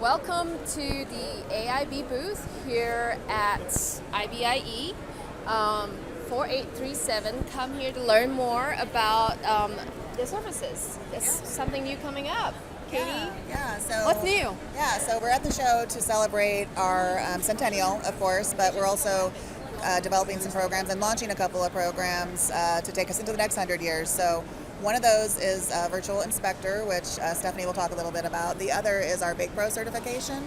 Welcome to the AIB booth here at IBIE 4837. Come here to learn more about the services. There's something new coming up. Katie? Yeah. So what's new? Yeah, so we're at the show to celebrate our centennial, of course, but we're also developing some programs and launching a couple of programs to take us into the next 100 years. So one of those is Virtual Inspector, which Stephanie will talk a little bit about. The other is our BakePro certification.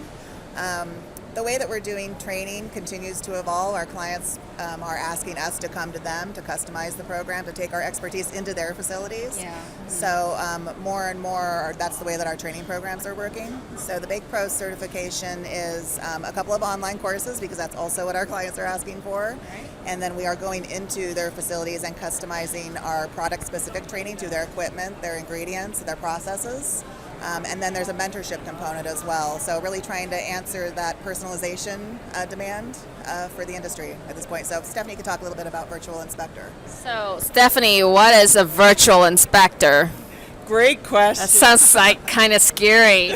The way that we're doing training continues to evolve. Our clients are asking us to come to them to customize the program, to take our expertise into their facilities. Yeah. Mm-hmm. So more and more, that's the way that our training programs are working. So the BakePro certification is a couple of online courses, because that's also what our clients are asking for. Right. And then we are going into their facilities and customizing our product-specific training to their equipment, their ingredients, their processes. And then there's a mentorship component as well. So really trying to answer that personalization demand for the industry at this point. So Stephanie could talk a little bit about Virtual Inspector. So Stephanie, what is a virtual inspector? Great question. That sounds like kind of scary.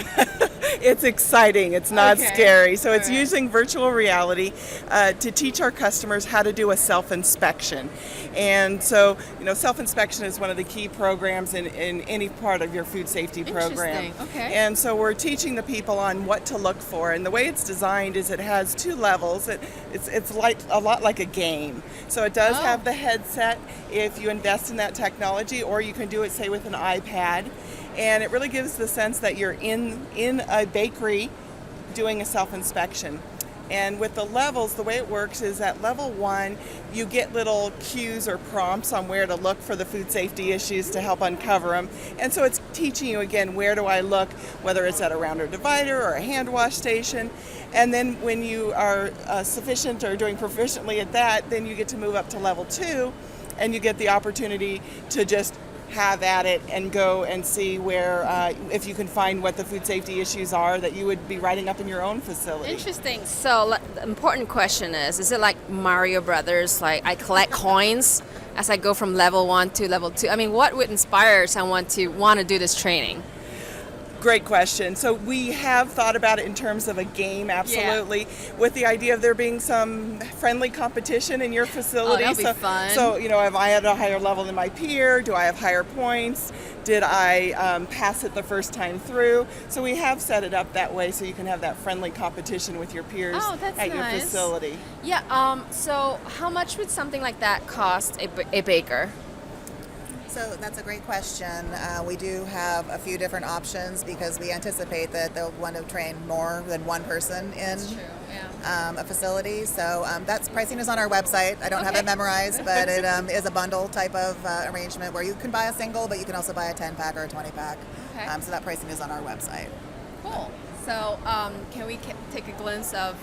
It's exciting. It's not Okay. scary. So it's All right. using virtual reality to teach our customers how to do a self-inspection. And so, self-inspection is one of the key programs in any part of your food safety program. Interesting. Okay. And so we're teaching the people on what to look for. And the way it's designed is it has two levels. It's like a lot like a game. So it does have the headset if you invest in that technology, or you can do it, say, with an iPad. And it really gives the sense that you're in a bakery doing a self-inspection. And with the levels, the way it works is at level 1, you get little cues or prompts on where to look for the food safety issues to help uncover them. And so it's teaching you, again, where do I look, whether it's at a rounder divider or a hand wash station. And then when you are sufficient or doing proficiently at that, then you get to move up to level 2, and you get the opportunity to just have at it and go and see where, if you can find what the food safety issues are that you would be writing up in your own facility. Interesting. So the important question is it like Mario Brothers, like I collect coins as I go from level 1 to level 2? I mean, what would inspire someone to want to do this training? Great question. So we have thought about it in terms of a game, absolutely, with the idea of there being some friendly competition in your facility. Oh, that'll be fun. So, have I at a higher level than my peer? Do I have higher points? Did I pass it the first time through? So we have set it up that way so you can have that friendly competition with your peers at your facility. Yeah. So how much would something like that cost a baker? So that's a great question. We do have a few different options, because we anticipate that they'll want to train more than one person in a facility. So that's pricing is on our website. I don't have it memorized, but it is a bundle type of arrangement where you can buy a single, but you can also buy a 10-pack or a 20-pack. Okay. So that pricing is on our website. Cool. So can we take a glimpse of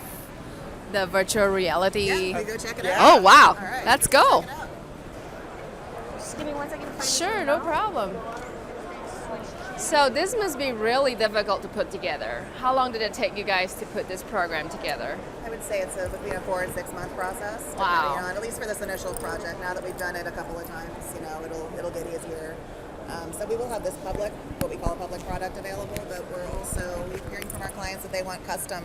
the virtual reality? Yeah, we go check it Yeah. out. Oh, wow. All right. Let's go. Check it out. Just give me 1 second. Sure, no problem. So this must be really difficult to put together. How long did it take you guys to put this program together? I would say it's between a 4 and 6 month process. Wow. depending on, at least for this initial project. Now that we've done it a couple of times, it'll get easier. So we will have this what we call a public product available, but we're hearing from our clients that they want custom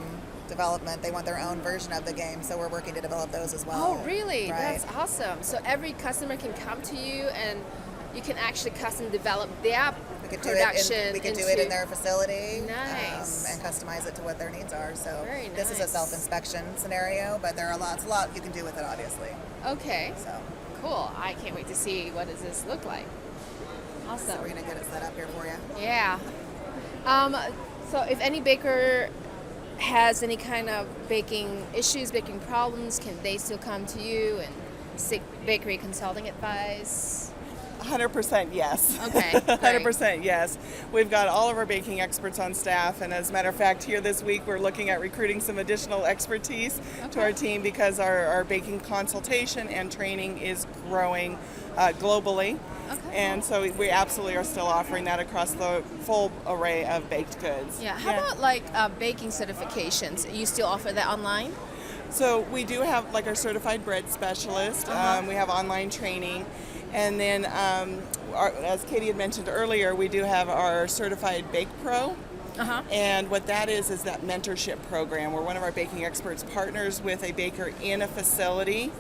development. They want their own version of the game, so we're working to develop those as well. Oh, really? Right. That's awesome. So every customer can come to you and you can actually custom develop their production. We could do it in their facility. Nice. And customize it to what their needs are. So Very this is a nice. self-inspection scenario, but there are a lot you can do with it, obviously. Okay. So Cool. I can't wait to see what does this look like. Awesome. we're gonna get it set up here for you. Yeah. So if any baker has any kind of baking issues, baking problems, can they still come to you and seek bakery consulting advice? 100% yes. Okay, great. 100% yes. We've got all of our baking experts on staff, and as a matter of fact, here this week we're looking at recruiting some additional expertise to our team, because our baking consultation and training is growing globally. Okay. And so we absolutely are still offering that across the full array of baked goods. Yeah. How about like baking certifications? You still offer that online? So we do have like our certified bread specialist. We have online training. And then, as Katie had mentioned earlier, we do have our certified BakePro. And what that is that mentorship program where one of our baking experts partners with a baker in a facility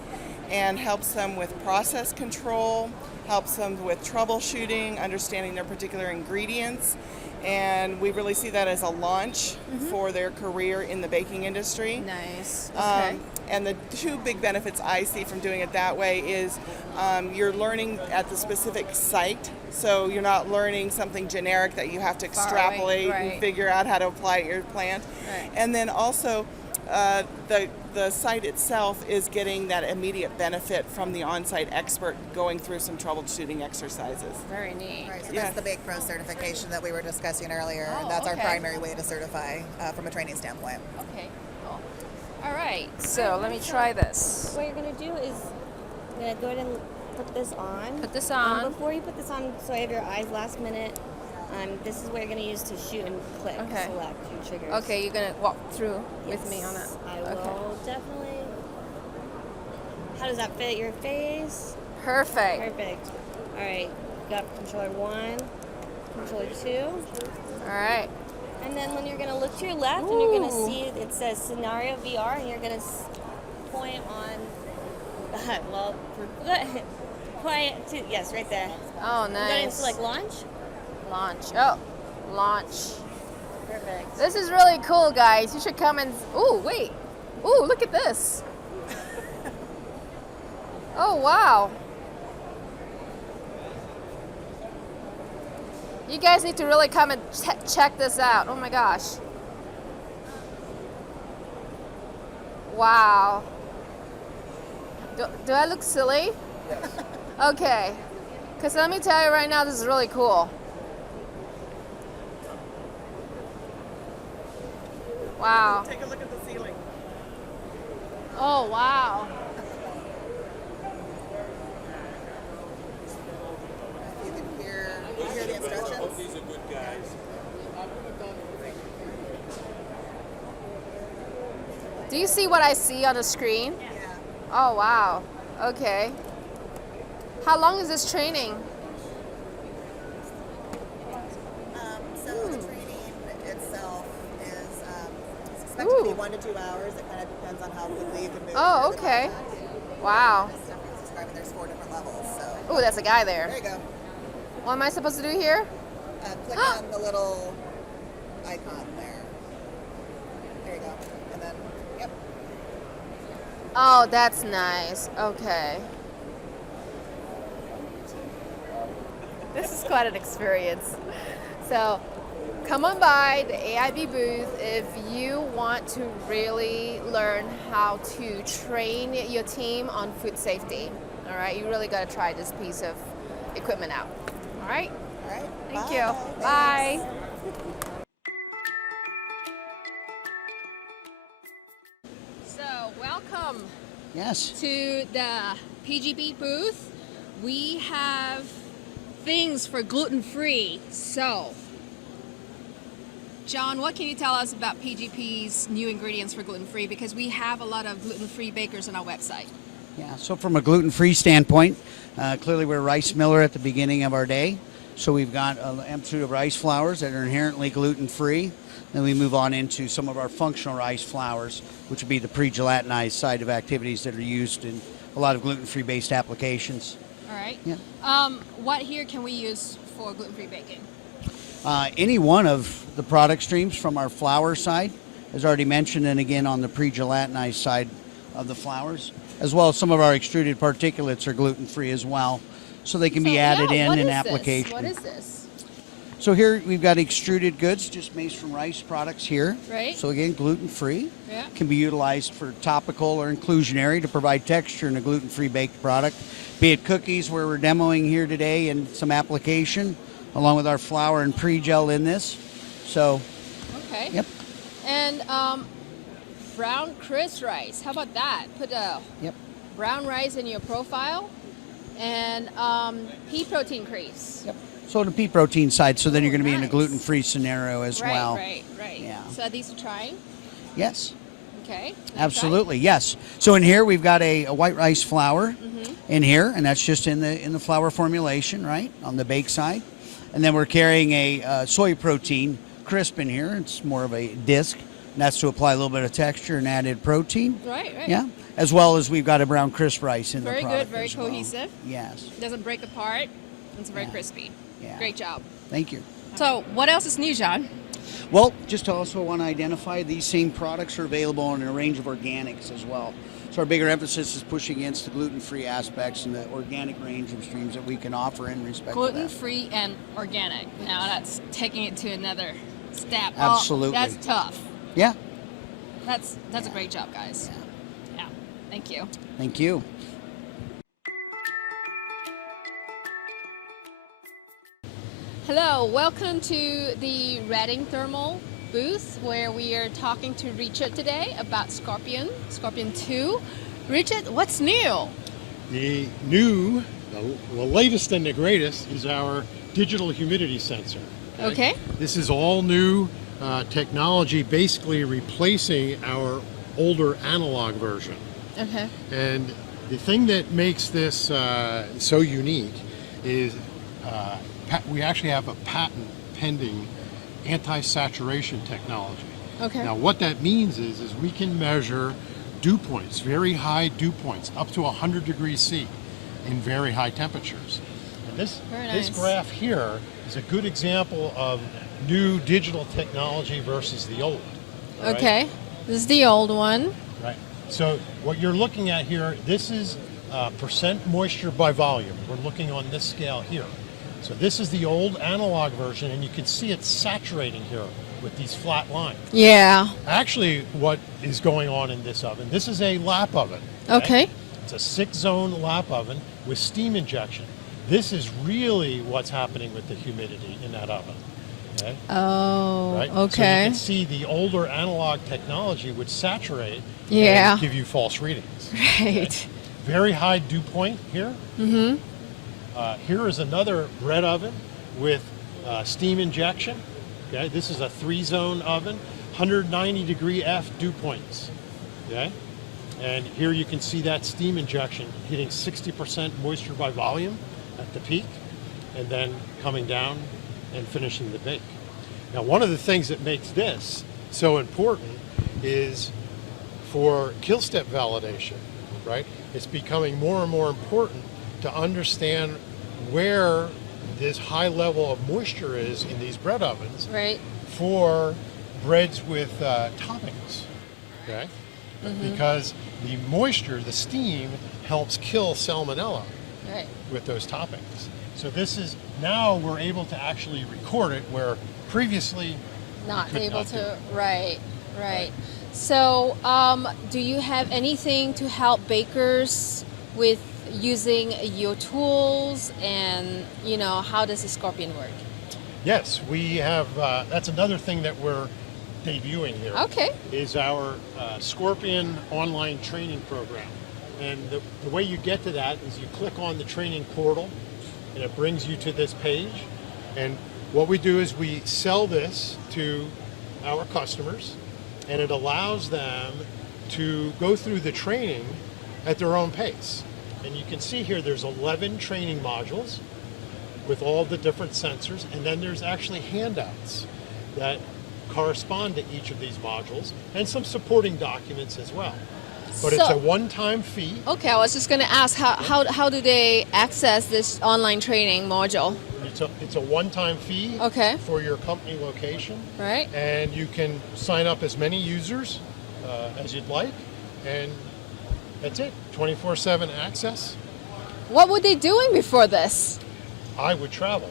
and helps them with process control, helps them with troubleshooting, understanding their particular ingredients. And we really see that as a launch for their career in the baking industry. Nice. Okay. And the two big benefits I see from doing it that way is you're learning at the specific site. So you're not learning something generic that you have to extrapolate and figure out how to apply at your plant. Right. And then also the site itself is getting that immediate benefit from the on-site expert going through some troubleshooting exercises. Very neat. Right, so that's the BakePro certification that we were discussing earlier, and that's our primary way to certify from a training standpoint. Okay, cool. All right, so let me try this. What you're going to do is you're going to go ahead and put this on. Put this on. Before you put this on, so you have your eyes last minute, this is what you're going to use to shoot and click, select your triggers. Okay, you're going to walk through with me on it. I will definitely. How does that fit your face? Perfect. Perfect. All right, got controller 1, controller 2. All right. And then when you're going to look to your left, and you're going to see it says Scenario VR, and you're going to point on, well, point to, yes, right there. Oh, You're going to nice. select launch. Launch. Oh, launch. Perfect. This is really cool, guys. You should come and. Ooh, wait. Ooh, look at this. Oh, wow. You guys need to really come and check this out. Oh my gosh. Wow. Do I look silly? Yes. Okay. Because let me tell you right now, this is really cool. Wow. Take a look at the ceiling. Oh, wow. You can hear the instructions. These are good guys. Do you see what I see on the screen? Yeah. Oh, wow. Okay. How long is this training? So the training itself is it's expected to be 1 to 2 hours. It kind of depends on how quickly you can move. Oh, through the okay. content. Wow. As Stephanie was describing, there's 4 different levels. So Oh, that's a guy there. there you go. What am I supposed to do here? Click on the little icon there. There you go. And then, yep. Oh, that's nice. Okay. This is quite an experience. So, come on by the AIB booth if you want to really learn how to train your team on food safety. All right, you really got to try this piece of equipment out. All right? All right. Thank Bye. you. Thanks. Bye. So, welcome Yes. to the PGP booth. We have things for gluten-free. So, John, what can you tell us about PGP's new ingredients for gluten-free? Because we have a lot of gluten-free bakers on our website. Yeah, so from a gluten-free standpoint, clearly we're a rice miller at the beginning of our day. So we've got an multitude of rice flours that are inherently gluten-free. Then we move on into some of our functional rice flours, which would be the pre-gelatinized side of activities that are used in a lot of gluten-free based applications. All right. Yeah. What here can we use for gluten-free baking? Any one of the product streams from our flour side, as already mentioned, and again on the pre-gelatinized side of the flours, as well as some of our extruded particulates are gluten-free as well, so they can be added in application. What is this? So here we've got extruded goods, just made from rice products here. Right. So again, gluten-free. Yeah. Can be utilized for topical or inclusionary to provide texture in a gluten-free baked product. Be it cookies, where we're demoing here today, and some application, along with our flour and pre-gel in this. So. Okay. Yep. And brown crisp rice. How about that? Put Yep. brown rice in your profile, and pea protein crease. Yep. So the pea protein side, so then you're going to be in a nice. gluten-free scenario as well. Right. Yeah. So are these for trying? Yes. Okay. Absolutely, yes. So in here we've got a white rice flour, in here, and that's just in the flour formulation, right, on the bake side. And then we're carrying a soy protein crisp in here. It's more of a disc, and that's to apply a little bit of texture and added protein. Right. Yeah, as well as we've got a brown crisp rice in Very the good, product very as well. cohesive. Yes. Doesn't break apart. It's very Yeah. crispy. Yeah. Great job. Thank you. So, what else is new, John? Well, just to also want to identify, these same products are available in a range of organics as well. So our bigger emphasis is pushing against the gluten-free aspects and the organic range of streams that we can offer in respect to that. Gluten-free and organic. Now that's taking it to another step. Absolutely. Oh, that's tough. Yeah. That's a great job, guys. Yeah. Thank you. Thank you. Hello, welcome to the Reading Thermal booth where we are talking to Richard today about Scorpion 2. Richard, what's new? The new, the latest and the greatest is our digital humidity sensor. Okay. This is all new technology, basically replacing our older analog version. Okay. And the thing that makes this so unique is we actually have a patent pending anti-saturation technology. Okay. Now what that means is we can measure dew points, very high dew points, up to 100 degrees C in very high temperatures. And this nice. graph here is a good example of new digital technology versus the old. all right? Okay. This is the old one. Right. So what you're looking at here, this is percent moisture by volume. We're looking on this scale here. So this is the old analog version, and you can see it saturating here with these flat lines. Yeah. Actually, what is going on in this oven, this is a lap oven. Okay. It's a 6-zone lap oven with steam injection. This is really what's happening with the humidity in that oven. Okay? Oh, Right? So you okay. can see the older analog technology would saturate Yeah. and give you false readings. Right. Very high dew point here. Mm-hmm. Here is another bread oven with steam injection. Okay, this is a 3-zone oven, 190 degree F dew points. Okay, and here you can see that steam injection hitting 60% moisture by volume at the peak, and then coming down and finishing the bake. Now, one of the things that makes this so important is for kill step validation, right? It's becoming more and more important to understand where this high level of moisture is in these bread ovens Right. for breads with toppings, okay? Because the moisture, the steam, helps kill salmonella Right. with those toppings. So this is, now we're able to actually record it where previously Not could able not do to. it. Right. Right. So, do you have anything to help bakers with using your tools, and how does the Scorpion work? Yes, we have, that's another thing that we're debuting here. Okay. Is our Scorpion online training program. And the way you get to that is you click on the training portal and it brings you to this page. And what we do is we sell this to our customers, and it allows them to go through the training at their own pace. And you can see here there's 11 training modules with all the different sensors, and then there's actually handouts that correspond to each of these modules and some supporting documents as well. But it's So- a one-time fee. Okay, I was just going to ask how do they access this online training module? It's a one-time fee Okay. for your company location. Right. And you can sign up as many users as you'd like, and that's it, 24/7 access. What were they doing before this? I would travel.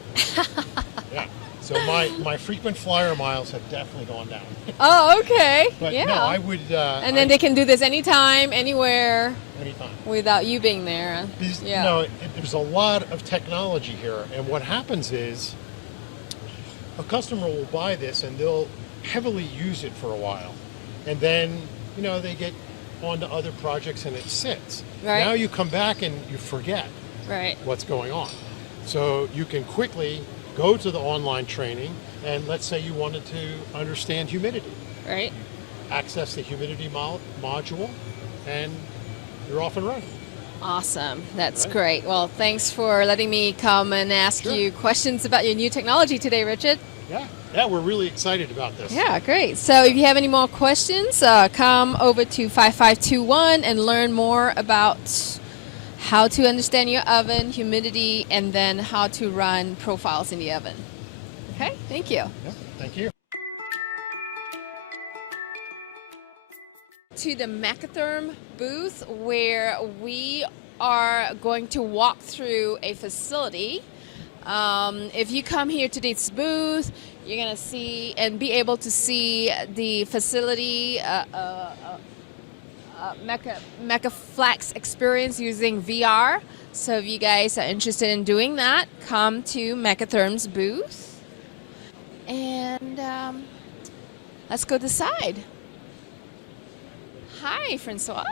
Yeah. So my frequent flyer miles have definitely gone down. Oh, okay. But yeah. no, I would. And then they can do this anytime, anywhere, anytime. without you being there. These, Yeah. there's a lot of technology here, and what happens is a customer will buy this and they'll heavily use it for a while, and then they get onto other projects and it sits. Right. Now you come back and you forget Right. what's going on, so you can quickly go to the online training, and let's say you wanted to understand humidity, Right. access the humidity module, and you're off and running. Awesome. That's great. Well, thanks for letting me come and ask you questions about your new technology today, Richard. Yeah, we're really excited about this. Yeah, great. So if you have any more questions, come over to 5521 and learn more about how to understand your oven, humidity, and then how to run profiles in the oven. Okay, thank you. Yeah, thank you. To the MECATHERM booth, where we are going to walk through a facility. If you come here to this booth, you're going to see and be able to see the facility Mecaflex experience using VR. So if you guys are interested in doing that, come to MECATHERM's booth. And let's go decide. Hi, Francois.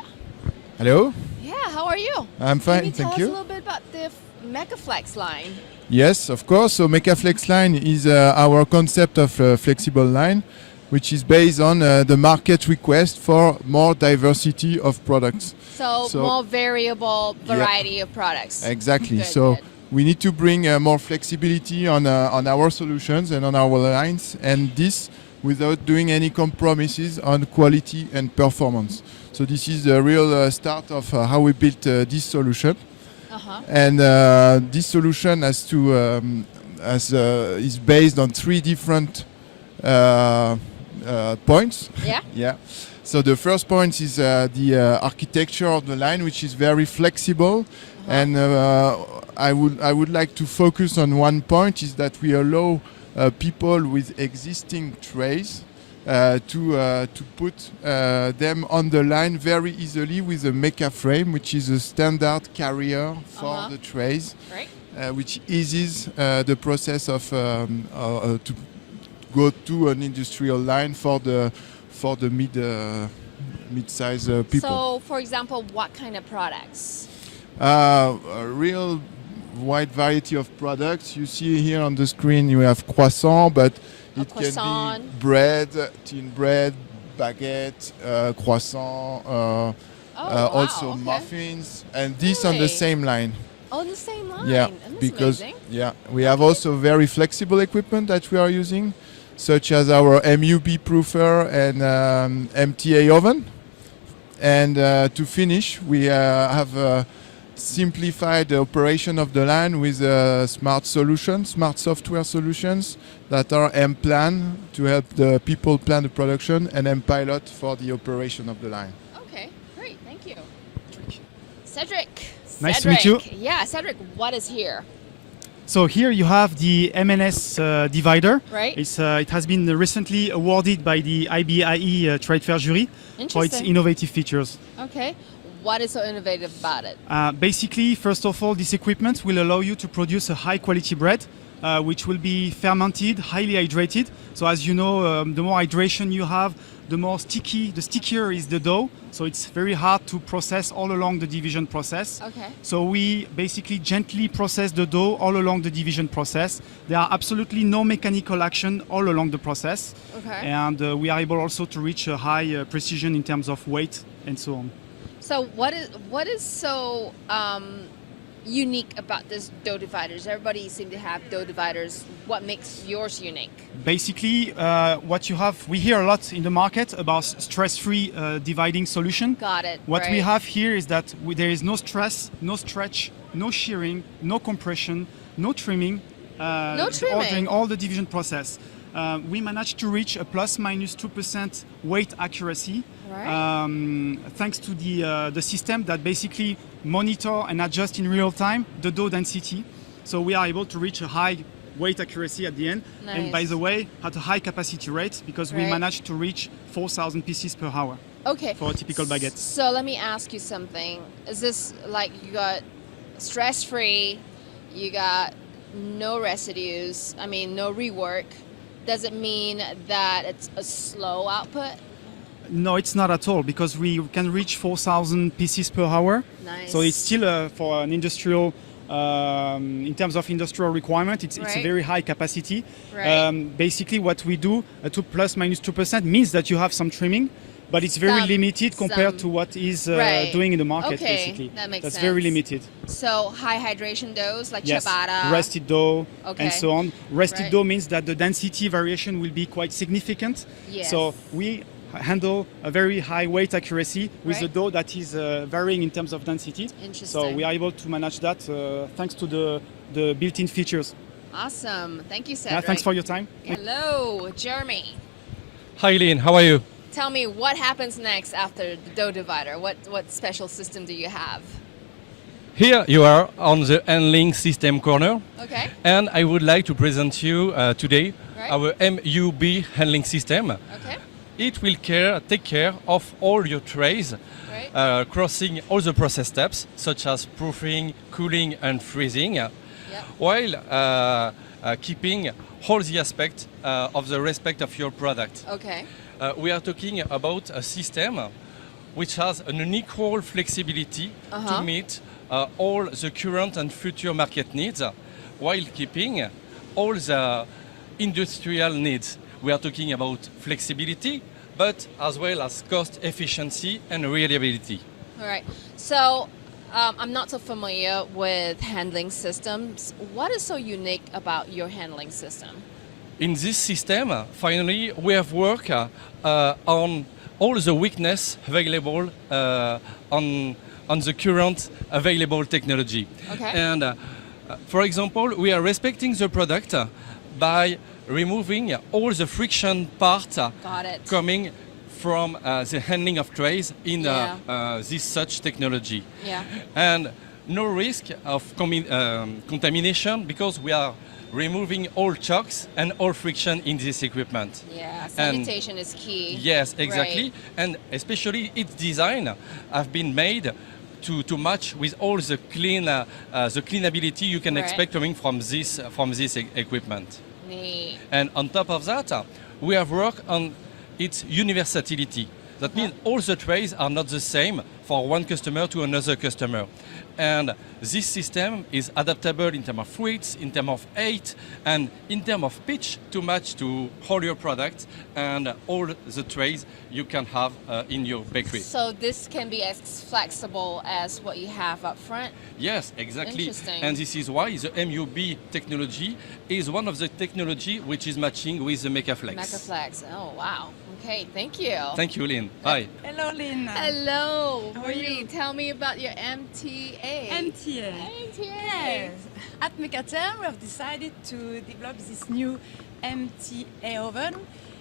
Hello. Yeah, how are you? I'm fine, Can you tell thank us you. a little bit about the Mecaflex line? Yes, of course. So Mecaflex line is our concept of flexible line, which is based on the market request for more diversity of products. So more variable variety of products. Exactly. Good, So good. we need to bring more flexibility on our solutions and on our lines, and this without doing any compromises on quality and performance. So this is the real start of how we built this solution. And this solution is based on 3 different points. Yeah. Yeah. So the first point is the architecture of the line, which is very flexible, and I would like to focus on one point: is that we allow people with existing trays to put them on the line very easily with a MECHA frame, which is a standard carrier for the trays, Right. which eases the process of to go to an industrial line for the mid-size people. So, for example, what kind of products? A real wide variety of products. You see here on the screen you have croissant, but it can croissant. be bread, thin bread, baguette, croissant, also okay. muffins, and this on the Really? same line. On the same line. Yeah, That's because amazing. we have also very flexible equipment that we are using, such as our MUB proofer and MTA oven. And to finish, we have simplified the operation of the line with smart software solutions that are M-Plan to help the people plan the production, and M-Pilot for the operation of the line. Okay, great. Thank you. Cedric. Nice to meet you. Yeah, Cedric, what is here? So here you have the MNS divider. Right. It has been recently awarded by the IBIE trade fair jury for its Interesting. innovative features. Okay. What is so innovative about it? Basically, first of all, this equipment will allow you to produce a high quality bread, which will be fermented, highly hydrated. So as you know, the more hydration you have, the stickier is the dough. So it's very hard to process all along the division process. Okay. So we basically gently process the dough all along the division process. There are absolutely no mechanical action all along the process. Okay. And we are able also to reach a high precision in terms of weight and so on. So what is so unique about this dough dividers? Everybody seems to have dough dividers. What makes yours unique? Basically, what you have, we hear a lot in the market about stress-free dividing solution. Got it. What we right. have here is that there is no stress, no stretch, no shearing, no compression, no trimming. No trimming. During all the division process. We managed to reach a ±2% weight accuracy. Right. Thanks to the system that basically monitor and adjust in real time the dough density. So we are able to reach a high weight accuracy at the end. Nice. And by the way, at a high capacity rate, because we Right. managed to reach 4,000 pieces per hour Okay. for a typical baguette. So let me ask you something. Is this like you got stress-free, you got no residues, no rework? Does it mean that it's a slow output? No, it's not at all, because we can reach 4,000 pieces per hour. Nice. So it's still for an industrial, in terms of industrial requirement, it's a Right. very high capacity. Right. Basically, what we do, to ±2% means that you have some trimming, but it's very Some- limited compared some- to what is Right. doing in the market, Okay, basically. that makes That's very sense. limited. So high hydration doughs like Yes, ciabatta. rested dough Okay. and so on. Rested Right. dough means that the density variation will be quite significant. Yes. So we handle a very high weight accuracy with Right. the dough that is varying in terms of density. So Interesting. we are able to manage that thanks to the built-in features. Awesome. Thank you, Yeah, Cedric. thanks for your time. Hello, Jeremy. Hi Lin, how are you? Tell me what happens next after the dough divider. What special system do you have? Here you are on the handling system corner, Okay. and I would like to present you today Right. our MUB handling system. Okay. It will take care of all your trays, Right. crossing all the process steps such as proofing, cooling and freezing, Yep. while keeping all the aspects of the respect of your product. Okay. We are talking about a system which has an unequal flexibility Uh-huh. to meet all the current and future market needs while keeping all the industrial needs. We are talking about flexibility, but as well as cost efficiency and reliability. All right. So I'm not so familiar with handling systems. What is so unique about your handling system? In this system, finally, we have worked on all the weakness available on the current available technology. Okay. And for example, we are respecting the product by removing all the friction part Got it. coming from the handling of trays in Yeah. this such technology. Yeah. And no risk of contamination because we are removing all chocks and all friction in this equipment. Yeah. And- Sanitation is key. Yes, exactly. Right. And especially its design have been made to match with all the cleanability you can Right. expect coming from this equipment. Neat. And on top of that, we have worked on its universality. That means all the trays are not the same for one customer to another customer. And this system is adaptable in terms of width, in terms of height, and in terms of pitch to match to all your products and all the trays you can have in your bakery. So this can be as flexible as what you have up front. Yes, exactly. Interesting. And this is why the MUB technology is one of the technology which is matching with the Mecaflex. Mecaflex. Oh wow. Okay. Thank you. Thank you, Lin. Bye. Hello, Lin. Hello, How are Marie. you? Tell me about your MTA. MTA. Yes. At MECATHERM, we have decided to develop this new MTA oven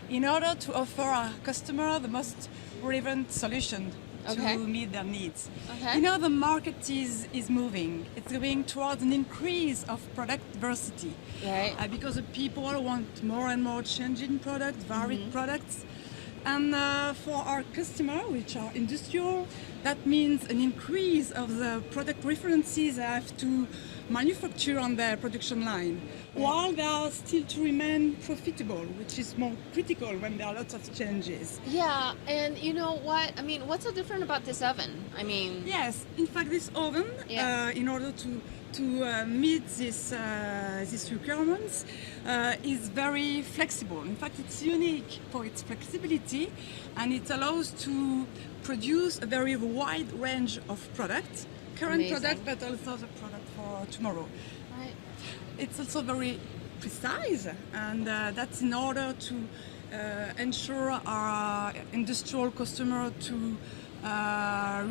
in order to offer our customer the most relevant solution Okay. to meet their needs. Okay. You know, the market is moving. It's going towards an increase of product diversity. Right. Because the people want more and more changing products, varied products. And for our customer, which are industrial, that means an increase of the product references they have to manufacture on their production line, while they are still to remain profitable, which is more critical when there are lots of changes. Yeah, and you know what? I mean, what's so different about this oven? I mean, Yes, in fact, this oven, Yeah. in order to meet these requirements, is very flexible. In fact, it's unique for its flexibility, and it allows to produce a very wide range of products, current Amazing. product, but also the product for tomorrow. right. It's also very precise, and that's in order to ensure our industrial customer to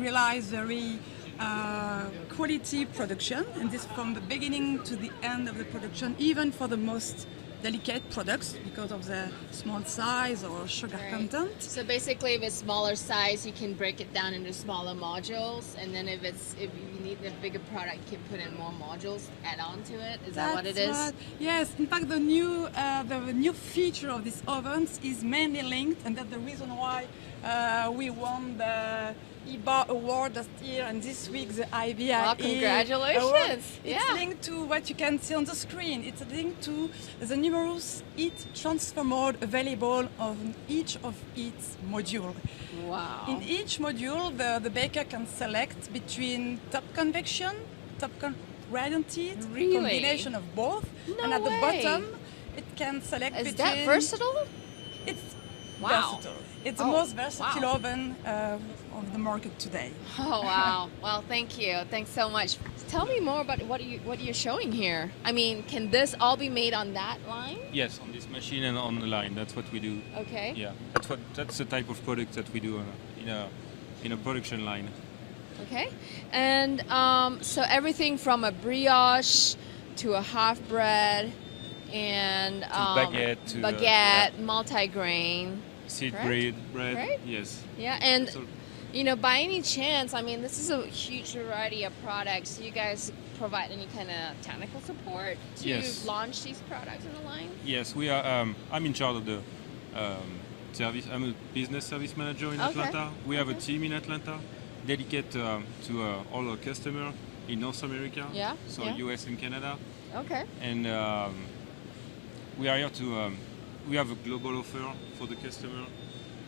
realize very quality production, and this from the beginning to the end of the production, even for the most delicate products because of the small size or sugar Right. content. So basically, if it's smaller size, you can break it down into smaller modules, and then if you need a bigger product, you can put in more modules, add on to it. Is that what it is? Right. Yes, in fact, the new feature of these ovens is mainly linked, and that's the reason why we won the IBIE award last year, and this week the IBIE Well, congratulations. award. Yeah. It's linked to what you can see on the screen. It's linked to the numerous heat transfer mode available on each of its modules. Wow. In each module, the baker can select between top convection, radiant heat, Really? combination of both, No and at way. the bottom, it can select Is between. that versatile? It's Wow. versatile. It's the most versatile oven of the market today. Oh wow! Well, thank you. Thanks so much. Tell me more about what you're showing here. I mean, can this all be made on that line? Yes, on this machine and on the line. That's what we do. Okay. Yeah, that's the type of product that we do in a production line. Okay. And so everything from a brioche to a half bread and baguette, multi-grain. Seed Correct? bread. Right? Yes. Yeah, and by any chance, I mean, this is a huge variety of products. Do you guys provide any kind of technical support to launch these products in the line? Yes, we are. I'm in charge of the service. I'm a business service manager in Atlanta. We have a team in Atlanta dedicated to all our customers in North America. Yeah. So US and Canada. Okay. And we are here to. We have a global offer for the customer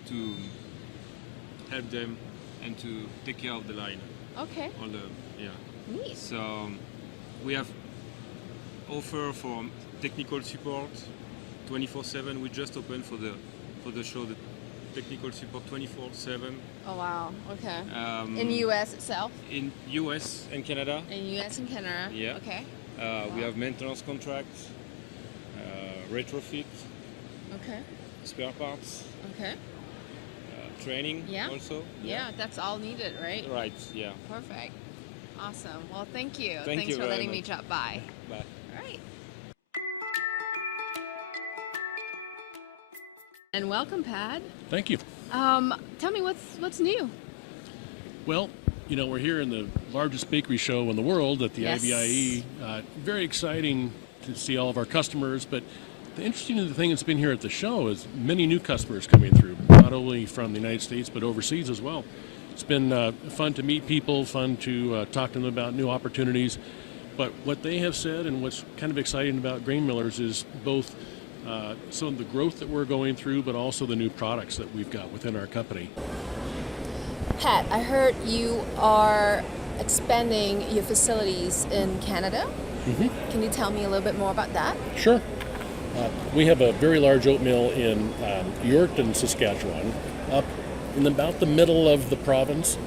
to help them and to take care of the line. Okay. All the Neat. So we have offer for technical support 24/7. We just opened for the show the technical support 24/7. Oh wow. Okay. In US itself. In US and Canada. In US and Canada. Yeah. Okay. We have maintenance contracts, retrofit. Okay. Spare parts. Okay. Training also. Yeah, that's all needed, right? Right, yeah. Perfect. Awesome. Well, thank you. Thanks for very letting much. me drop by. Bye. All right. And welcome, Pad. Thank you. Tell me what's new. Well, we're here in the largest bakery show in the world at the Yes. IBIE. Very exciting to see all of our customers, but the interesting thing that's been here at the show is many new customers coming through, not only from the United States, but overseas as well. It's been fun to meet people, fun to talk to them about new opportunities. But what they have said and what's kind of exciting about grain millers is both some of the growth that we're going through, but also the new products that we've got within our company. Pat, I heard you are expanding your facilities in Canada. Mm-hmm. Can you tell me a little bit more about that? Sure. We have a very large oat mill in Yorkton, Saskatchewan, up in about the middle of the province.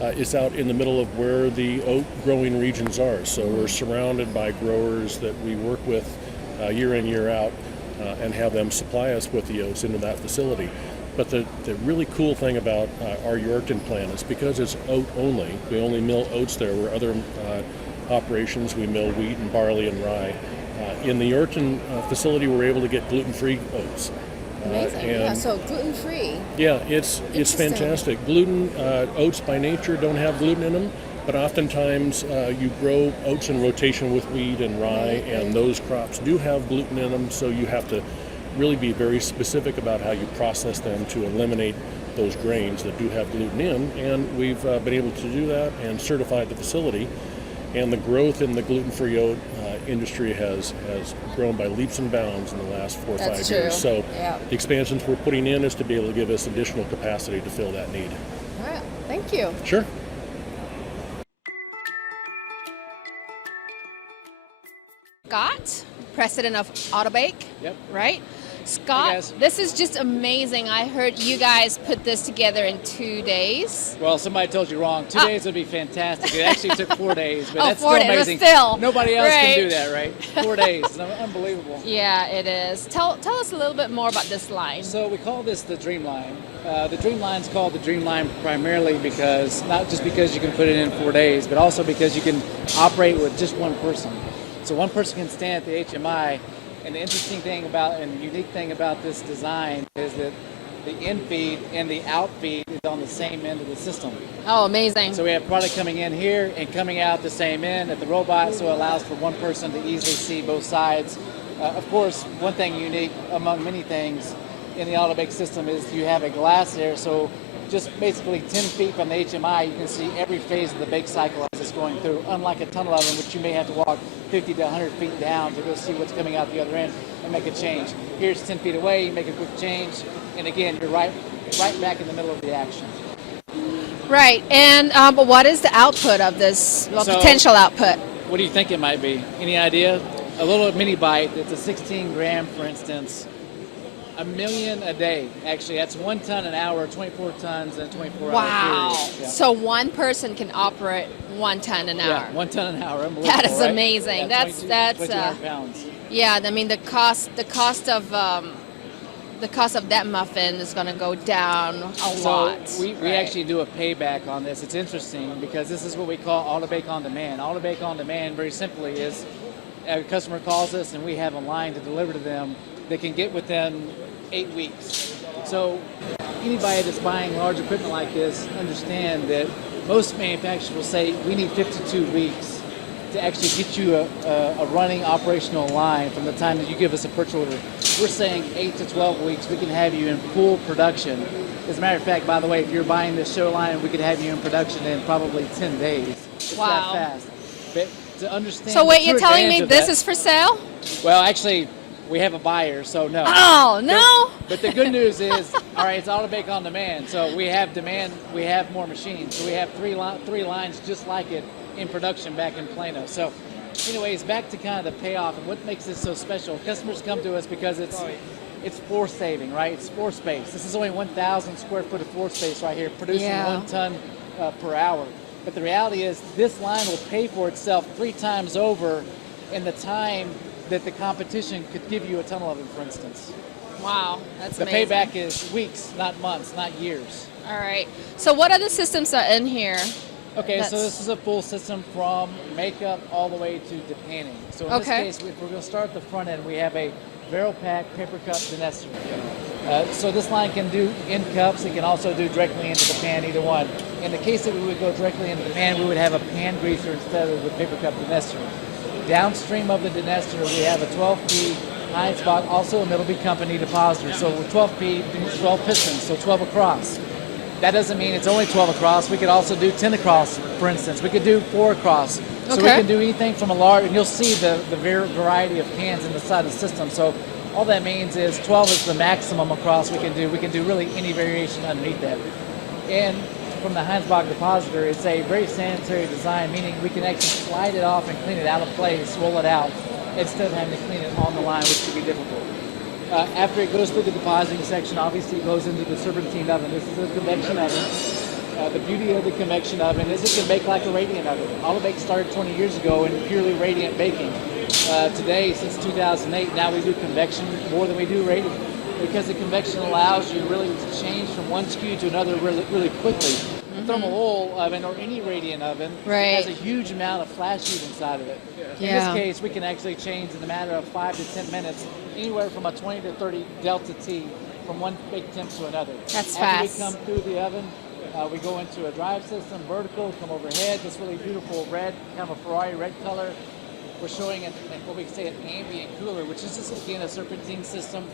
It's out in the middle of where the oat growing regions are. So we're surrounded by growers that we work with year in, year out, and have them supply us with the oats into that facility. But the really cool thing about our Yorkton plant is because it's oat only, we only mill oats there, where other operations we mill wheat and barley and rye. In the Yorkton facility, we're able to get gluten-free oats. Amazing. So gluten-free. Yeah, it's fantastic. Gluten oats by nature don't have gluten in them, but oftentimes you grow oats in rotation with wheat and rye, and those crops do have gluten in them. So you have to really be very specific about how you process them to eliminate those grains that do have gluten in. And we've been able to do that and certified the facility. And the growth in the gluten-free oat industry has grown by leaps and bounds in the last 4 or 5 years. So the expansions we're putting in is to be able to give us additional capacity to fill that need. All right. Thank you. Sure. Scott, president of Autobake. Yep. Right? Scott, this is just amazing. I heard you guys put this together in 2 days. Well, somebody told you wrong. 2 days would be fantastic. It actually took 4 days, but that's 4 still days, amazing. but still, nobody else right. can do that, right? 4 days. It's unbelievable. Yeah, it is. Tell us a little bit more about this line. So we call this the Dream Line. The Dream Line's called the Dream Line primarily because, not just because you can put it in 4 days, but also because you can operate with just one person. So one person can stand at the HMI. And the interesting thing about and unique thing about this design is that the in feed and the out feed is on the same end of the system. Oh, amazing. So we have product coming in here and coming out the same end at the robot, so it allows for one person to easily see both sides. Of course, one thing unique among many things in the Autobake system is you have a glass there, so just basically 10 feet from the HMI, you can see every phase of the bake cycle as it's going through, unlike a tunnel oven, which you may have to walk 50 to 100 feet down to go see what's coming out the other end and make a change. Here's 10 feet away, you make a quick change, and again, you're right back in the middle of the action. Right, and but what is the output of this, potential output? What do you think it might be? Any idea? A little mini bite, it's a 16 gram, for instance. 1 million a day. Actually, that's 1 ton an hour, 24 tons in a 24-hour Wow. period. Yeah. So one person can operate 1 ton an hour. Yeah, 1 ton an hour. That is right? amazing. Yeah, that's 200 pounds. yeah. I mean the cost of that muffin is going to go down a lot. So we actually do a payback on this. It's interesting because this is what we call auto bake on demand. Auto bake on demand, very simply, is a customer calls us and we have a line to deliver to them. They can get within 8 weeks. So anybody that's buying large equipment like this understand that most manufacturers will say we need 52 weeks to actually get you a running operational line from the time that you give us a purchase order. We're saying 8 to 12 weeks we can have you in full production. As a matter of fact, by the way, if you're buying this show line, we could have you in production in probably 10 days. It's Wow. that fast. But to understand So wait, the you're true telling me advantage of this that- is for sale? Well, actually, we have a buyer, so no. Oh, no. But the good news is, all right, it's auto bake on demand. So we have demand, we have more machines. So we have three lines just like it in production back in Plano. So anyways, back to kind of the payoff and what makes this so special. Customers come to us because it's floor saving, right? It's floor space. This is only 1,000 square foot of floor space right here, producing Yeah. 1 ton per hour. But the reality is this line will pay for itself 3 times over in the time that the competition could give you a tunnel oven, for instance. Wow, that's The amazing. payback is weeks, not months, not years. All right. So what other systems are in here? Okay, so That's- this is a full system from makeup all the way to depanning. So in Okay. this case, if we're going to start at the front end, we have a barrel pack paper cup denester. So this line can do in cups. It can also do directly into the pan, either one. In the case that we would go directly into the pan, we would have a pan greaser instead of the paper cup denester. Downstream of the denester, we have a 12P Heinz Bach, also a Middleby Company depositor. So with 12P, it means 12 pistons, so 12 across. That doesn't mean it's only 12 across. We could also do 10 across, for instance. We could do 4 across. So we Okay. can do anything from a large, and you'll see the variety of cans inside the system. So all that means is 12 is the maximum across we can do. We can do really any variation underneath that. And from the Heinz Bach depositor, it's a very sanitary design, meaning we can actually slide it off and clean it out of place, roll it out, instead of having to clean it on the line, which could be difficult. After it goes through the depositing section, obviously it goes into the serpentine oven. This is a convection oven. The beauty of the convection oven is it can bake like a radiant oven. Autobake started 20 years ago in purely radiant baking. Today, since 2008, now we do convection more than we do radiant, because the convection allows you really to change from one SKU to another really quickly. A thermal oil oven or any radiant oven has a huge amount of flash heat inside of it. In Yeah. this case, we can actually change in a matter of 5 to 10 minutes, anywhere from a 20 to 30 delta T from one bake temp to another. That's After fast. we come through the oven, we go into a drive system, vertical, come overhead, this really beautiful red, kind of a Ferrari red color. We're showing it what we say an ambient cooler, which is just again a serpentine system.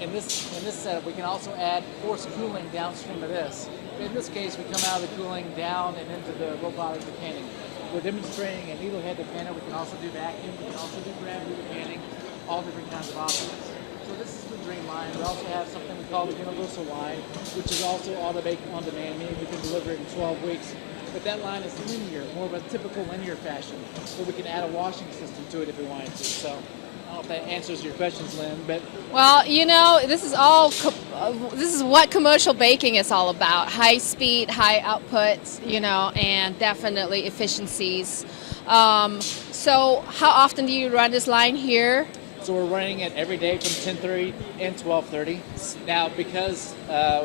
In this setup, we can also add forced cooling downstream of this. In this case, we come out of the cooling down and into the robotic depanning. We're demonstrating a needlehead depanner. We can also do vacuum. We can also do gravity depanning, all different kinds of options. So this is the dream line. We also have something we call the universal line, which is also auto bake on demand, meaning we can deliver it in 12 weeks. But that line is linear, more of a typical linear fashion, so we can add a washing system to it if we wanted to. So I don't know if that answers your questions, Lynn, but Well, you know, this is what commercial baking is all about. High speed, high outputs, you know, and definitely efficiencies. So how often do you run this line here? so we're running it every day from 10:30 and 12:30. Now, because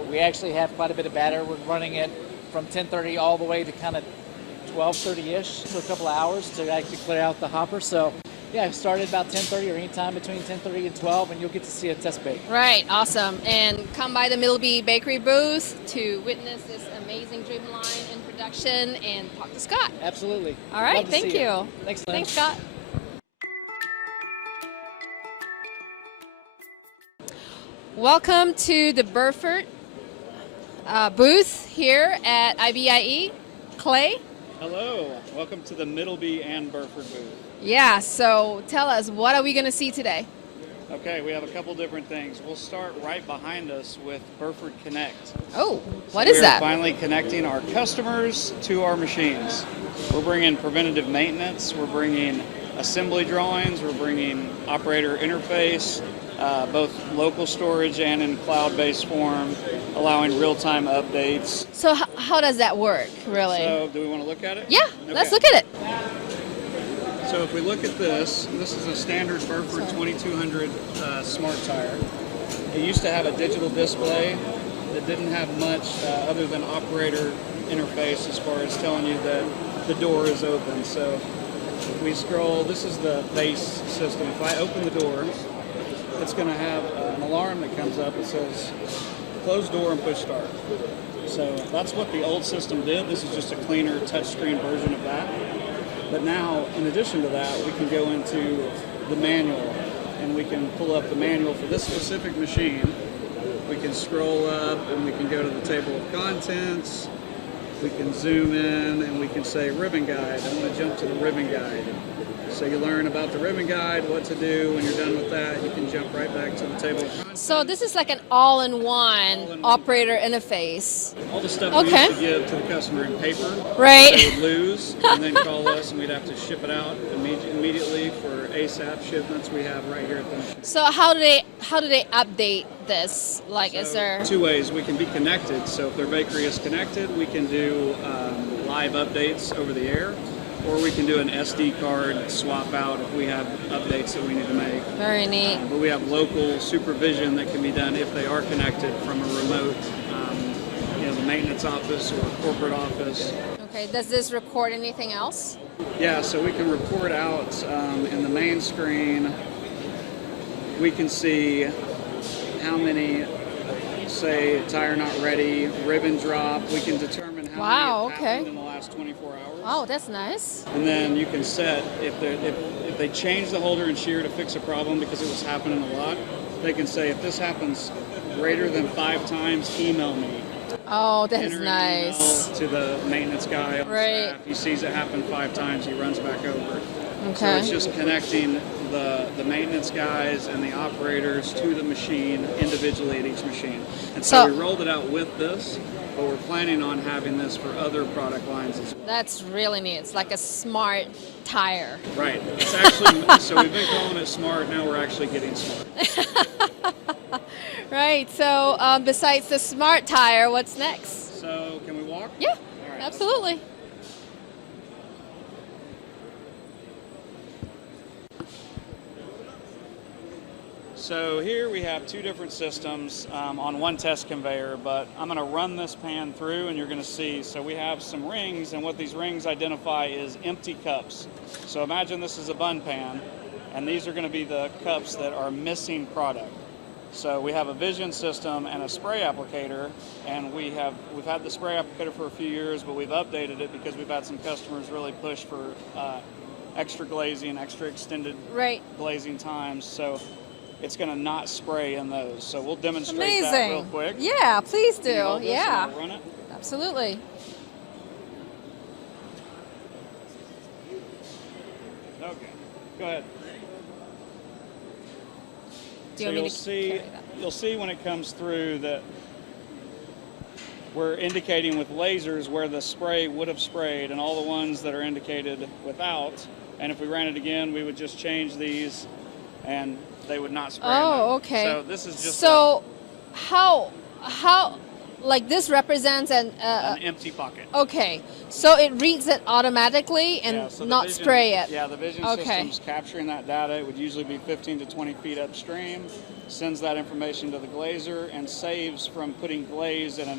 we actually have quite a bit of batter, we're running it from 10:30 all the way to kind of 12:30-ish, so a couple of hours to actually clear out the hopper. So yeah, started about 10:30 or any time between 10:30 and 12, and you'll get to see a test bake. Right, awesome. And come by the Middleby Bakery booth to witness this amazing dream line in production and talk to Scott. Absolutely. All right, Love to thank see you. Thanks, Lynn. Thanks, Scott. Welcome to the Burford booth here at IBIE. Clay? Hello, welcome to the Middleby and Burford booth. Yeah, so tell us, what are we going to see today? Okay, we have a couple different things. We'll start right behind us with Burford Connect. Oh, what So is that? We're finally connecting our customers to our machines. We're bringing preventative maintenance, we're bringing assembly drawings, we're bringing operator interface, both local storage and in cloud-based form, allowing real-time updates. So how does that work, really? So do we want to look at it? Yeah, let's Okay. look at it. So if we look at this is a standard Burford 2200 smart tire. It used to have a digital display that didn't have much other than operator interface as far as telling you that the door is open. So if we scroll, this is the base system. If I open the door, it's going to have an alarm that comes up that says close door and push start. So that's what the old system did. This is just a cleaner touchscreen version of that. But now, in addition to that, we can go into the manual and we can pull up the manual for this specific machine. We can scroll up and we can go to the table of contents. We can zoom in and we can say ribbon guide. I'm going to jump to the ribbon guide. So you learn about the ribbon guide, what to do. When you're done with that, you can jump right back to the table of contents. So this is like an all-in-one operator interface. All the stuff we used to give to the customer in paper, Right. they would lose and then call us and we'd have to ship it out immediately for ASAP shipments. We have right here at the machine. So how do they update this? Like, is there... Two ways. We can be connected. So if their bakery is connected, we can do live updates over the air, or we can do an SD card swap out if we have updates that we need to make. Very neat. But we have local supervision that can be done if they are connected from a remote, the maintenance office or corporate office. Okay, does this record anything else? Yeah, so we can report out in the main screen. We can see how many, say, tire not ready, ribbon drop. We can determine how many have happened in the last 24 hours. Oh, that's nice. And then you can set, if they change the holder and shear to fix a problem because it was happening a lot, they can say, if this happens greater than 5 times, email me. Oh, that's Enter an nice. email to the maintenance guy on staff. He sees it happen 5 times, he runs back over. Okay. So it's just connecting the maintenance guys and the operators to the machine individually at each machine. And so we rolled it out with this, but we're planning on having this for other product lines as well. That's really neat. It's like a smart tire. Right. It's actually, so we've been calling it smart, now we're actually getting smart. Right. So besides the smart tire, what's next? So can we walk? Yeah, All right, absolutely. So here we have 2 different systems on one test conveyor, but I'm going to run this pan through and you're going to see. So we have some rings, and what these rings identify is empty cups. So imagine this is a bun pan, and these are going to be the cups that are missing product. So we have a vision system and a spray applicator, and we've had the spray applicator for a few years, but we've updated it because we've had some customers really push for extra glazing, extra extended glazing times. So it's going to not spray in those. So we'll demonstrate that real quick. Yeah, please do. Can you hold this Yeah. and I'll run it? Absolutely. Okay. Go ahead. Do So you want me to you'll see when it comes through that we're indicating with lasers where the spray would have sprayed and all the ones that are indicated without. And if we ran it again, we would just change these and they would not spray. Oh, okay. So this is just how like this represents an empty pocket. Okay, so it reads it automatically and Yeah, so the not vision- spray it. Yeah, the vision system's capturing that data. It would usually be 15 to 20 feet upstream, sends that information to the glazer, and saves from putting glaze in a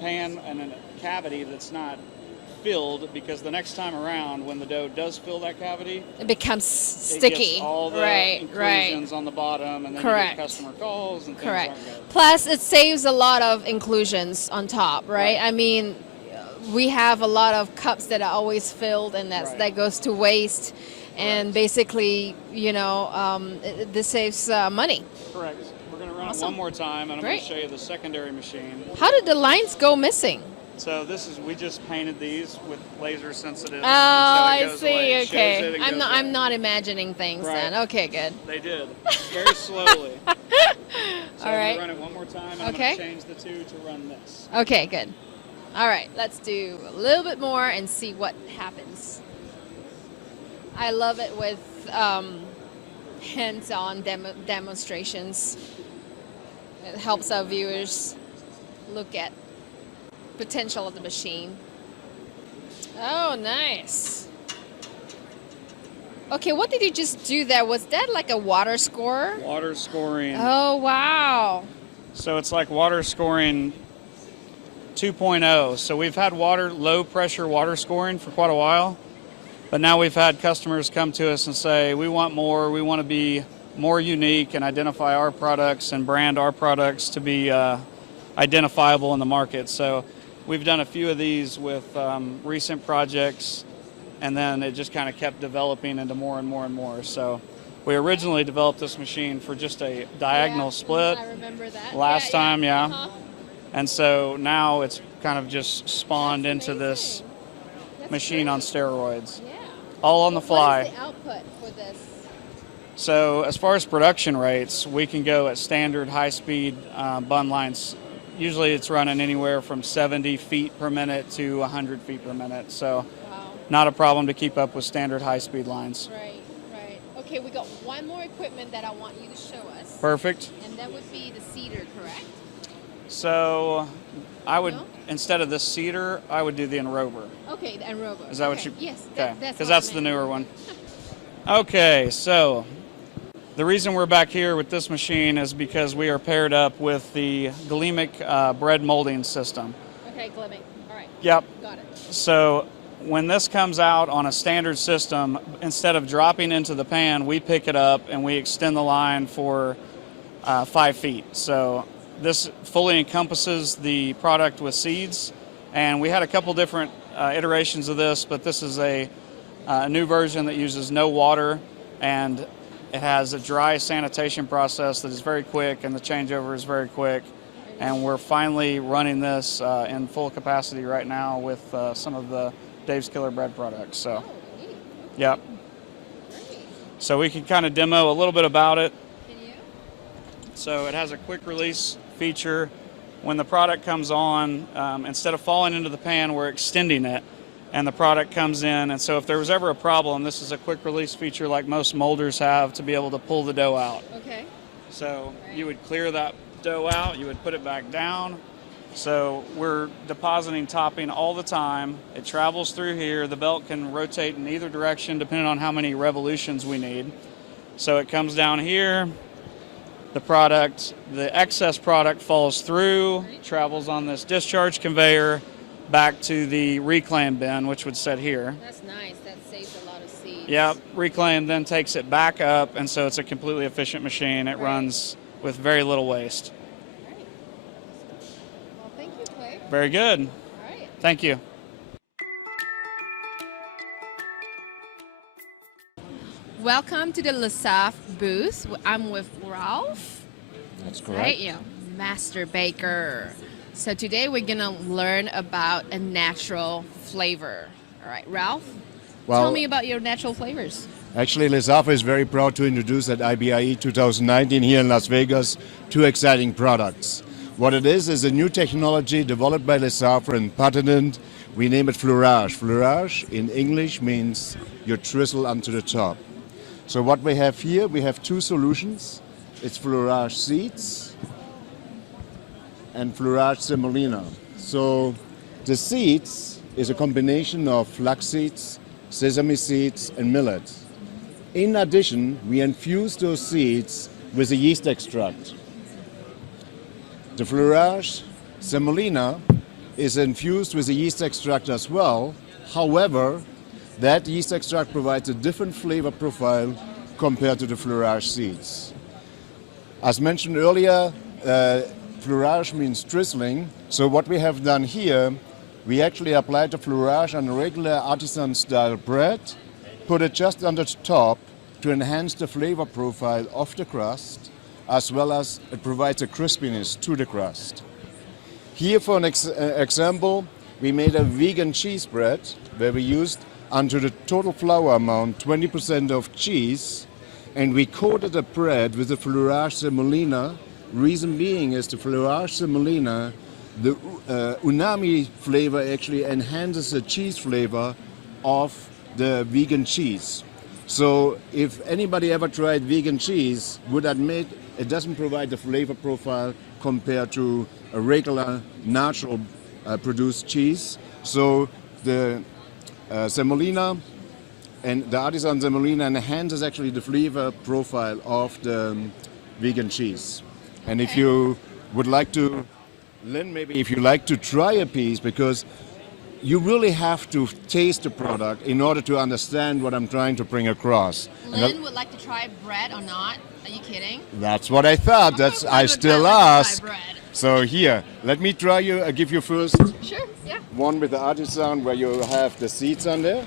pan and a cavity that's not filled, because the next time around when the dough does fill that cavity, It becomes it sticky. gets all the inclusions on the bottom, and then you Correct. get customer calls and things Correct. aren't good. Plus, it saves a lot of inclusions on top, right? I mean, we have a lot of cups that are always filled, and that goes to waste. And basically, this saves money. Correct. We're going to run it Awesome. one more time, and I'm Great. going to show you the secondary machine. How did the lines go missing? So we just painted these with laser sensitive. Oh, I goes see. away. It shows Okay, it and I'm goes not. away. I'm not imagining things then. Okay, good. They did very slowly. So All right. I'm gonna run it one more time, and Okay. I'm gonna change the 2 to run this. Okay, good. All right, let's do a little bit more and see what happens. I love it with hands-on demonstrations. It helps our viewers look at potential of the machine. Oh, nice. Okay, what did you just do there? Was that like a water scorer? Water scoring. Oh, wow. So it's like water scoring 2.0. So we've had low pressure water scoring for quite a while, but now we've had customers come to us and say, we want more, we want to be more unique and identify our products and brand our products to be identifiable in the market. So we've done a few of these with recent projects, and then it just kind of kept developing into more and more and more. So we originally developed this machine for just a diagonal split. I remember that. Last time, yeah. Uh-huh. And so now it's kind of just spawned into this machine on steroids. Yeah. All on the fly. What is the output for this? So as far as production rates, we can go at standard high-speed bun lines. Usually it's running anywhere from 70 feet per minute to 100 feet per minute. So not a problem to keep up with standard high-speed lines. Right, right. Okay, we got one more equipment that I want you to show us. Perfect. And that would be the seeder, correct? So I would, instead of the seeder, I would do the enrober. Okay, the enrober. Is that what you? Yes, okay, that's because what I that's the meant. newer one. Okay, so the reason we're back here with this machine is because we are paired up with the Glemic bread molding system. Okay, Glemic. All right. Yep. Got it. So when this comes out on a standard system, instead of dropping into the pan, we pick it up and we extend the line for 5 feet. So this fully encompasses the product with seeds, and we had a couple different iterations of this, but this is a new version that uses no water, and it has a dry sanitation process that is very quick, and the changeover is very quick. And we're finally running this in full capacity right now with some of the Dave's Killer Bread products. So, yep. So we can kind of demo a little bit about it. So it has a quick release feature. When the product comes on, instead of falling into the pan, we're extending it, and the product comes in. And so if there was ever a problem, this is a quick release feature like most molders have to be able to pull the dough out. Okay. So you would clear that dough out, you would put it back down. So we're depositing topping all the time. It travels through here. The belt can rotate in either direction depending on how many revolutions we need. So it comes down here. The excess product falls through, travels on this discharge conveyor back to the reclaim bin, which would sit here. That's nice. That saves a lot of seeds. Yep, reclaim then takes it back up, and so it's a completely efficient machine. It runs with very little waste. Well, thank you, Clay. Very good. All right. Thank you. Welcome to the Lesaf booth. I'm with Ralph. That's correct. Right, yeah, master baker. So today we're gonna learn about a natural flavor. All right, Ralph, tell me about your natural flavors. Actually, Lesaf is very proud to introduce at IBIE 2019 here in Las Vegas 2 exciting products. What it is a new technology developed by Lesaf and patented. We name it Flourish. Flourish in English means you drizzle onto the top. So what we have here, we have 2 solutions. It's Flourish seeds and Flourish semolina. So the seeds is a combination of flax seeds, sesame seeds, and millet. In addition, we infuse those seeds with a yeast extract. The Flourish semolina is infused with a yeast extract as well. However, that yeast extract provides a different flavor profile compared to the Flourish seeds. As mentioned earlier, Flourish means drizzling. So what we have done here, we actually applied the Flourish on a regular artisan-style bread, put it just on the top to enhance the flavor profile of the crust, as well as it provides a crispiness to the crust. Here, for an example, we made a vegan cheese bread where we used onto the total flour amount 20% of cheese, and we coated the bread with the Flourish semolina. Reason being is the Flourish semolina, the umami flavor actually enhances the cheese flavor of the vegan cheese. So if anybody ever tried vegan cheese, would admit it doesn't provide the flavor profile compared to a regular natural produced cheese. So the semolina and the artisan semolina enhances actually the flavor profile of the vegan cheese. And if you would like to, Lynn, maybe if you like to try a piece, because you really have to taste the product in order to understand what I'm trying to bring across. Lynn would like to try bread or not? Are you kidding? That's what I thought. That's I still ask. So here, let me try you. I give you first Sure, yeah. one with the artisan where you have the seeds on there.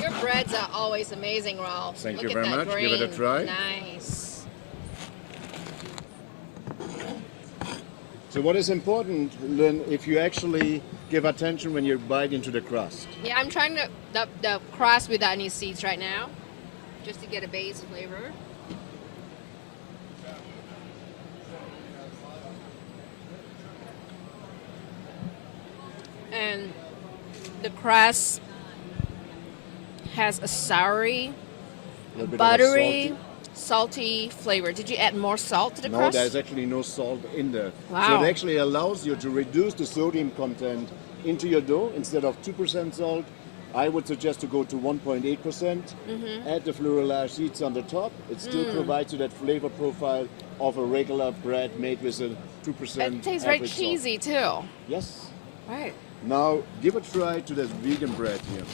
Your breads are always amazing, Ralph. Thank Look you at very that much. Give it a grain. try. Nice. So what is important, Lynn, if you actually give attention when you bite into the crust. Yeah, I'm trying to the crust without any seeds right now, just to get a base flavor. And the crust has a soury, A little bit of a buttery, salty flavor. Did you add more salt to the No, crust? there's actually no salt in there. Wow. So it actually allows you to reduce the sodium content into your dough. Instead of 2% salt, I would suggest to go to 1.8%. Add the Flourish seeds on the top. It still provides you that flavor profile of a regular bread made with a 2% It tastes very average salt. cheesy too. Yes. Right. Now give a try to this vegan bread here.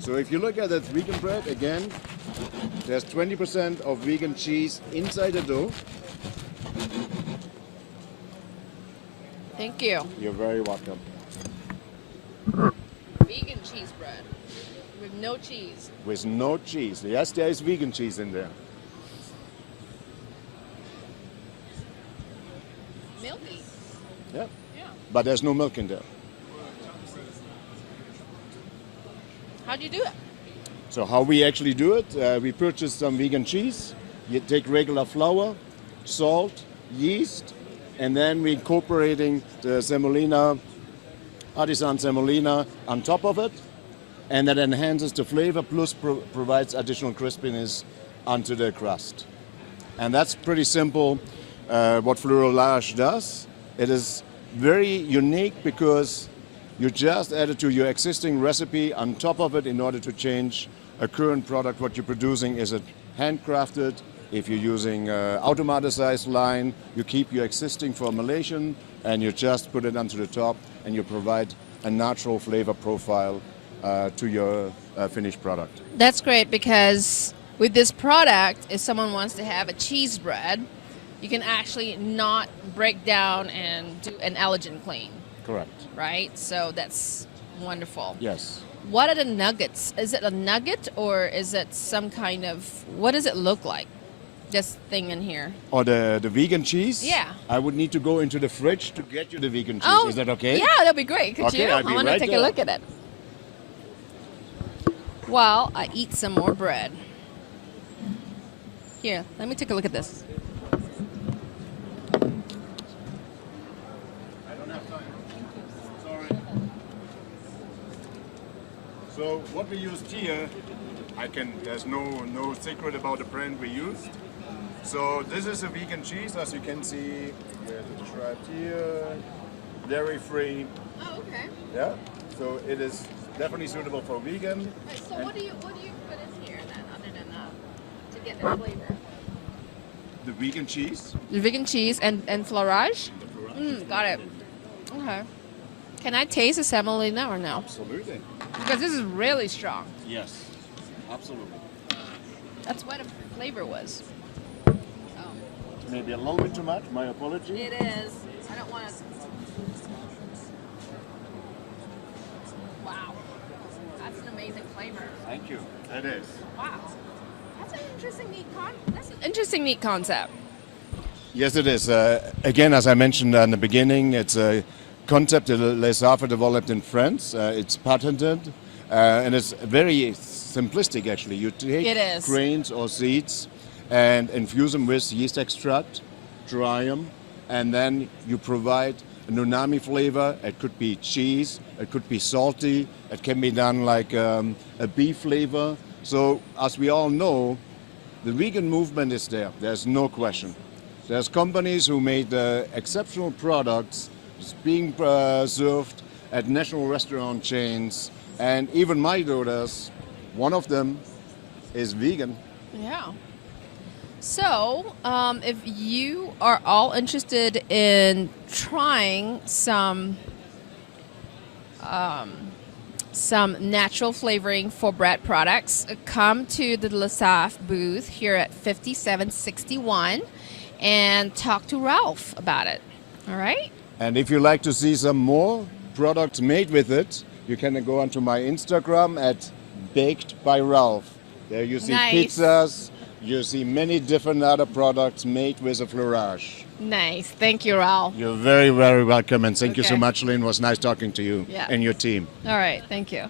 So if you look at that vegan bread, again, there's 20% of vegan cheese inside the dough. Thank you. You're very welcome. Vegan cheese bread with no cheese. With no cheese. Yes, there is vegan cheese in there. Milky. Yeah. Yeah. But there's no milk in there. How'd you do it? So how we actually do it, we purchase some vegan cheese. You take regular flour, salt, yeast, and then we're incorporating the semolina, artisan semolina on top of it, and that enhances the flavor plus provides additional crispiness onto the crust. And that's pretty simple what Flourish does. It is very unique because you just add it to your existing recipe on top of it in order to change a current product. What you're producing, is it handcrafted? If you're using automatized line, you keep your existing formulation and you just put it onto the top and you provide a natural flavor profile to your finished product. That's great because with this product, if someone wants to have a cheese bread, you can actually not break down and do an allergen clean. Correct. Right? So that's wonderful. Yes. What are the nuggets? Is it a nugget or is it some kind of, what does it look like? This thing in here. Or the vegan cheese? Yeah. I would need to go into the fridge to get you the vegan cheese. Oh, Is that okay? Yeah, that'd be great. Could Okay, you? I'll be I want right to take there. a look at it. While I eat some more bread. Here, let me take a look at this. So what we used here, there's no secret about the brand we used. So this is a vegan cheese, as you can see, it's described here, dairy-free. Oh, okay. Yeah, so it is definitely suitable for vegan. Wait, so what do you put in here then, other than to get the flavor? The vegan cheese. The vegan cheese and Flourish? Got it. Okay. Can I taste the semolina or no? Absolutely. Because this is really strong. Yes, absolutely. That's what the flavor was. Maybe a little bit too much, my apology. It is. I don't want to. Wow. That's an amazing flavor. Thank you. It is. Wow. That's an interesting, neat concept. Yes, it is. Again, as I mentioned in the beginning, it's a concept that Les Havre developed in France. It's patented, and it's very simplistic, actually. You take It is. grains or seeds and infuse them with yeast extract, dry them, and then you provide an umami flavor. It could be cheese, it could be salty, it can be done like a beef flavor. So as we all know, the vegan movement is there. There's no question. There's companies who made exceptional products being served at national restaurant chains, and even my daughters, one of them is vegan. Yeah. So, if you are all interested in trying some natural flavoring for bread products, come to the LaSalle booth here at 5761 and talk to Ralph about it. All right? And if you like to see some more products made with it, you can go onto my Instagram at Baked by Ralph. There you see pizzas, you see many different other products made with a Flourish. Nice. Thank you, Ralph. You're very, very welcome, and thank you so much, Lin. It was nice talking to you and your team. All right. Thank you.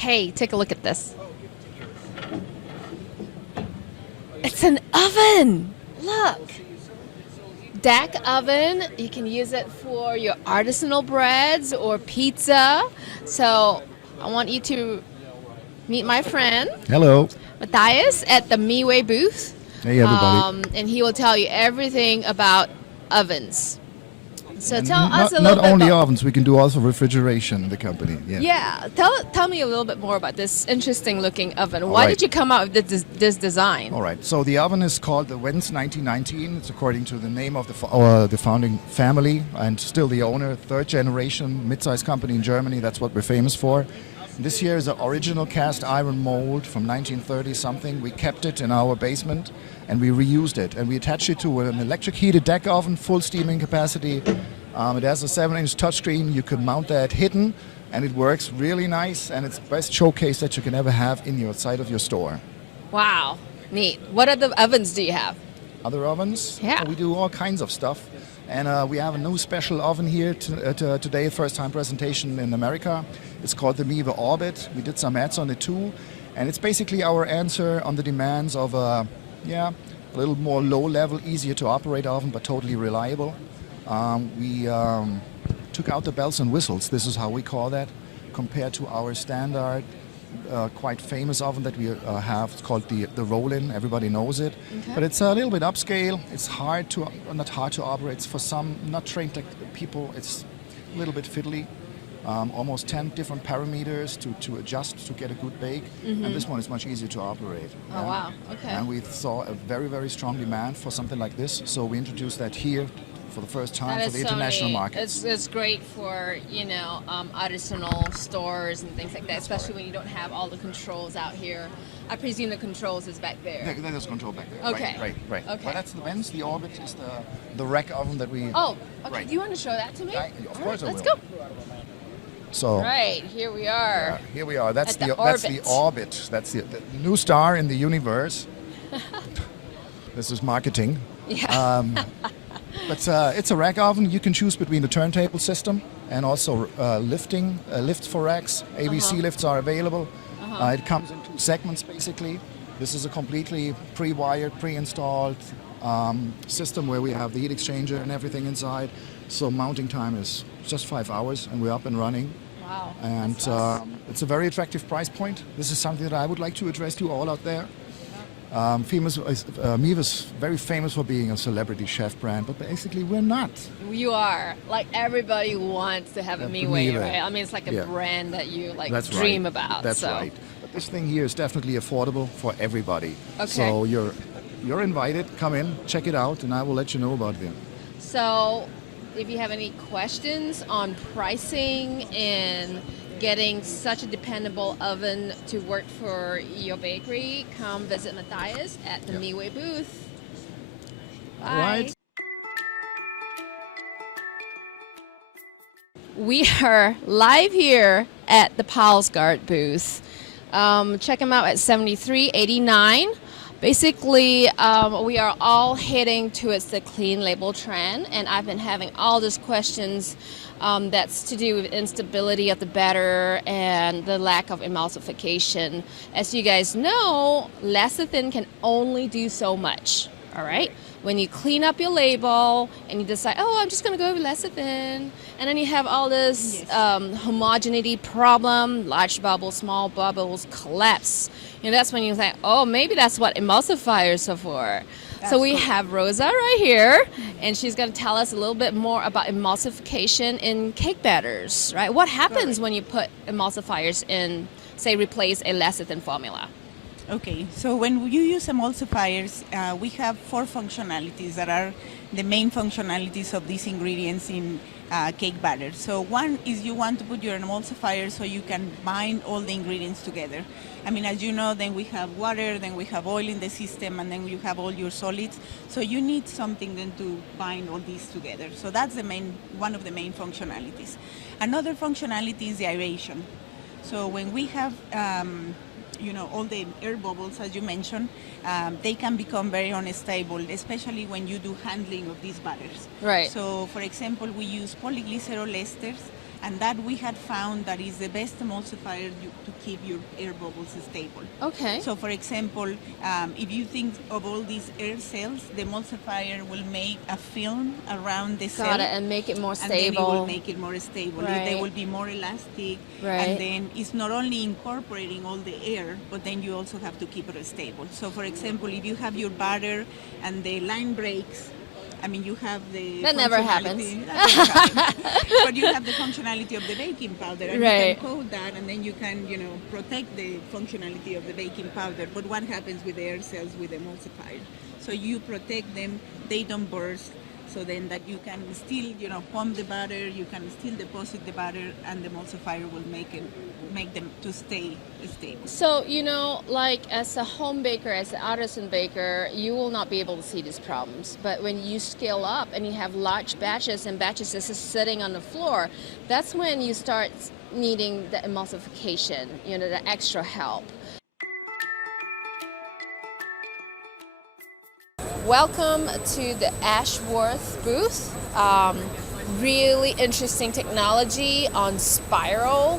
Hey, take a look at this. It's an oven. Look. Deck oven. You can use it for your artisanal breads or pizza. So I want you to meet my friend. Hello. Matthias at the MECHA booth. Hey, everybody. And he will tell you everything about ovens. So And tell us a little not bit only about, ovens, we can do also refrigeration in the company. Yeah, tell me a little bit more about this interesting looking oven. All Why right. did you come out with this design? All right. So the oven is called the Wenz 1919. It's according to the name of the founding family and still the owner, third generation, mid-sized company in Germany. That's what we're famous for. This here is an original cast iron mold from 1930 something. We kept it in our basement and we reused it, and we attached it to an electric heated deck oven, full steaming capacity. It has a 7-inch touchscreen. You can mount that hidden, and it works really nice, and it's the best showcase that you can ever have in your side of your store. Wow, neat. What other ovens do you have? Other ovens? Yeah. We do all kinds of stuff. And we have a new special oven here today, first time presentation in America. It's called the MECHA Orbit. We did some ads on it too. And it's basically our answer on the demands of a little more low level, easier to operate oven, but totally reliable. We took out the bells and whistles, this is how we call that, compared to our standard, quite famous oven that we have. It's called the roll-in, everybody knows it. Okay. But it's a little bit upscale, it's not hard to operate. It's for some not trained people, it's a little bit fiddly. Almost 10 different parameters to adjust to get a good bake. Mhm. And this one is much easier to operate. Oh, wow. Okay. And we saw a very, very strong demand for something like this, so we introduced that here for the first time That for the is so international neat. market. It's great for, artisanal stores and things like that, especially when you don't have all the controls out here. I presume the controls is back there. There's control back there. Okay. Right. Okay. Well, that's the Wenz. The Orbit is the rack oven that we... Oh, okay. Right. Do you want to show that to me? Of course I Let's will. go. So, Right, here we are. here we are. That's At the Orbit. Orbit. That's the new star in the universe. This is marketing. Yeah. But it's a rack oven. You can choose between the turntable system and also lifts for racks. ABC lifts are available. It comes in 2 segments basically. This is a completely pre-wired, pre-installed system where we have the heat exchanger and everything inside. So mounting time is just 5 hours and we're up and running. Wow. And it's a very attractive price point. This is something that I would like to address to all out there. MECHA is very famous for being a celebrity chef brand, but basically we're not. You are. Like, everybody wants to have a MECHA, right? I mean, it's like a Yeah. brand that you, That's dream right. about. That's so. right. But this thing here is definitely affordable for everybody. Okay. So you're invited. Come in, check it out, and I will let you know about them. So, if you have any questions on pricing and getting such a dependable oven to work for your bakery, come visit Matthias at the MECHA booth. Bye. All right. We are live here at the Palsgard booth. Check them out at 7389 Basically, we are all heading towards the clean label trend, and I've been having all these questions that's to do with instability of the batter and the lack of emulsification. As you guys know, lecithin can only do so much, all right? When you clean up your label and you decide, oh, I'm just going to go with lecithin, and then you have all this homogeneity problem, large bubbles, small bubbles, collapse. You know, that's when you think, oh, maybe that's what emulsifiers are for. So we have Rosa right here, and she's going to tell us a little bit more about emulsification in cake batters, right? What happens when you put emulsifiers in, say, replace a lecithin formula? Okay, so when you use emulsifiers, we have 4 functionalities that are the main functionalities of these ingredients in cake batter. So one is you want to put your emulsifier so you can bind all the ingredients together. I mean, as you know, then we have water, then we have oil in the system, and then you have all your solids. So you need something then to bind all these together. So that's one of the main functionalities. Another functionality is the aeration. So when we have all the air bubbles, as you mentioned, they can become very unstable, especially when you do handling of these batters. Right. So, for example, we use polyglycerol esters, and that we had found that is the best emulsifier to keep your air bubbles stable. Okay. So, for example, if you think of all these air cells, the emulsifier will make a film around the cell. Got it, and make it more stable. And then it will make it more stable. Right. They will be more elastic. Right. And then it's not only incorporating all the air, but then you also have to keep it stable. So, for example, if you have your batter and the line breaks, I mean, you have the That never happens. That never happens. But you have the functionality of the baking powder, and Right. you can coat that, and then you can, protect the functionality of the baking powder. But what happens with the air cells with emulsifier? So you protect them; they don't burst. So then that you can still, pump the batter, you can still deposit the batter, and the emulsifier will make them to stay stable. So, like as a home baker, as an artisan baker, you will not be able to see these problems. But when you scale up and you have large batches and batches that's just sitting on the floor, that's when you start needing the emulsification, the extra help. Welcome to the Ashworth booth. Really interesting technology on spiral,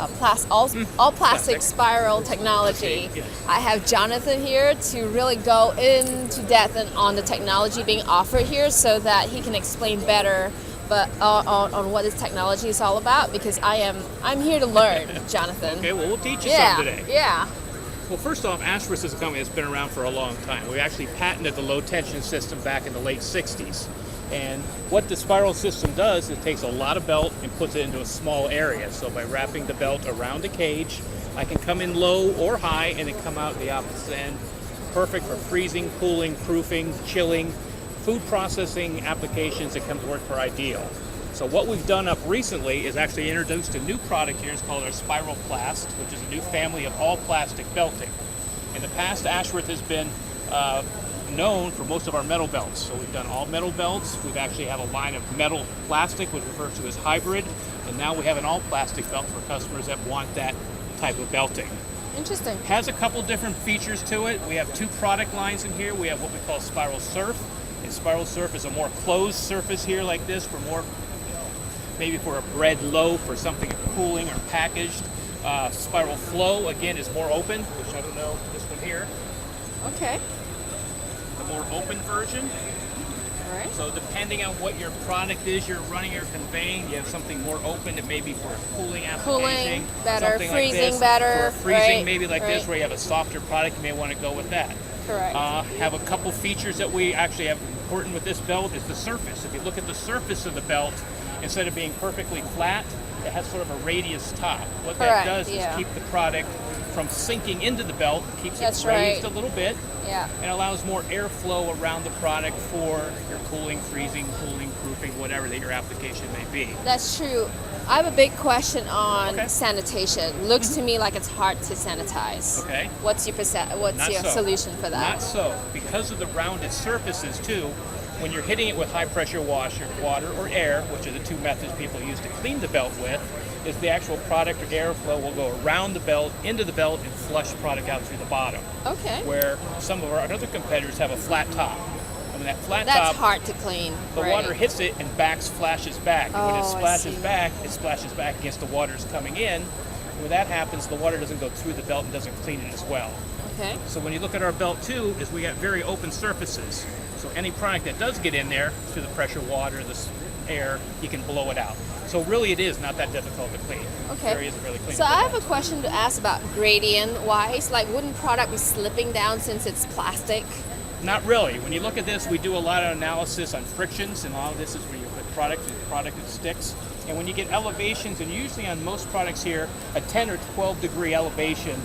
all plastic spiral technology. I have Jonathan here to really go into depth on the technology being offered here so that he can explain better on what this technology is all about, because I'm here to learn, Jonathan. Okay, well, we'll teach you some today. Yeah. Well, first off, Ashworth is a company that's been around for a long time. We actually patented the low tension system back in the late 60s. And what the spiral system does is it takes a lot of belt and puts it into a small area. So by wrapping the belt around the cage, I can come in low or high and then come out the opposite end. Perfect for freezing, cooling, proofing, chilling, food processing applications. It comes to work for ideal. So what we've done up recently is actually introduced a new product here. It's called our Spiral Plast, which is a new family of all plastic belting. In the past, Ashworth has been known for most of our metal belts. So we've done all metal belts. We've actually have a line of metal plastic, which refers to as hybrid. And now we have an all plastic belt for customers that want that type of belting. Interesting. Has a couple different features to it. We have 2 product lines in here. We have what we call Spiral Surf. And Spiral Surf is a more closed surface here like this for more, maybe for a bread loaf or something cooling or packaged. Spiral Flow, again, is more open, which I don't know, this one here. Okay. The more open version. All right. So depending on what your product is you're running or conveying, you have something more open that may be for a cooling application. Cooling better, something freezing like this. better. For freezing, right, maybe like right. this, where you have a softer product, you may want to go with that. Correct. Have a couple features that we actually have important with this belt is the surface. If you look at the surface of the belt, instead of being perfectly flat, it has sort of a radius top. What that does is keep the product from sinking into the belt, keeps it raised a little bit, and allows more airflow around the product for your cooling, freezing, cooling, proofing, whatever that your application may be. That's true. I have a big question on sanitation. Looks to me like it's hard to sanitize. Okay. What's your solution for that? Not so. Because of the rounded surfaces too, when you're hitting it with high pressure water or air, which are the two methods people use to clean the belt with, is the actual product or airflow will go around the belt, into the belt, and flush product out through the bottom. Okay. Where some of our other competitors have a flat top. I mean, that flat That's top, hard to clean. the water hits it and flashes back. And when it Oh, I splashes see. back, it splashes back against the waters coming in. When that happens, the water doesn't go through the belt and doesn't clean it as well. Okay. So when you look at our belt too, is we got very open surfaces. So any product that does get in there through the pressure water, this air, you can blow it out. So really it is not that difficult to clean. Okay. There isn't really clean. So I have a question to ask about gradient wise. Like, wouldn't product be slipping down since it's plastic? Not really. When you look at this, we do a lot of analysis on frictions, and all of this is where you put product that sticks. And when you get elevations, and usually on most products here, a 10 or 12 degree elevation,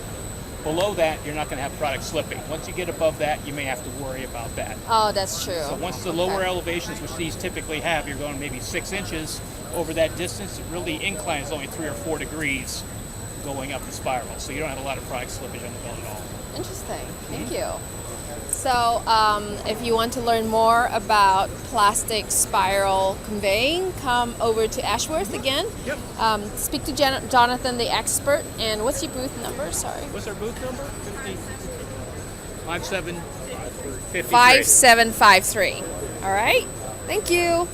below that, you're not going to have product slipping. Once you get above that, you may have to worry about that. Oh, that's true. So once the lower elevations, which these typically have, you're going maybe 6 inches over that distance, it really inclines only 3 or 4 degrees going up the spiral. So you don't have a lot of product slippage on the belt at all. Interesting. Thank you. So if you want to learn more about plastic spiral conveying, come over to Ashworth again. Yep. Speak to Jonathan, the expert. And what's your booth number? Sorry. What's our booth number? 5753. 5753. All right. Thank you.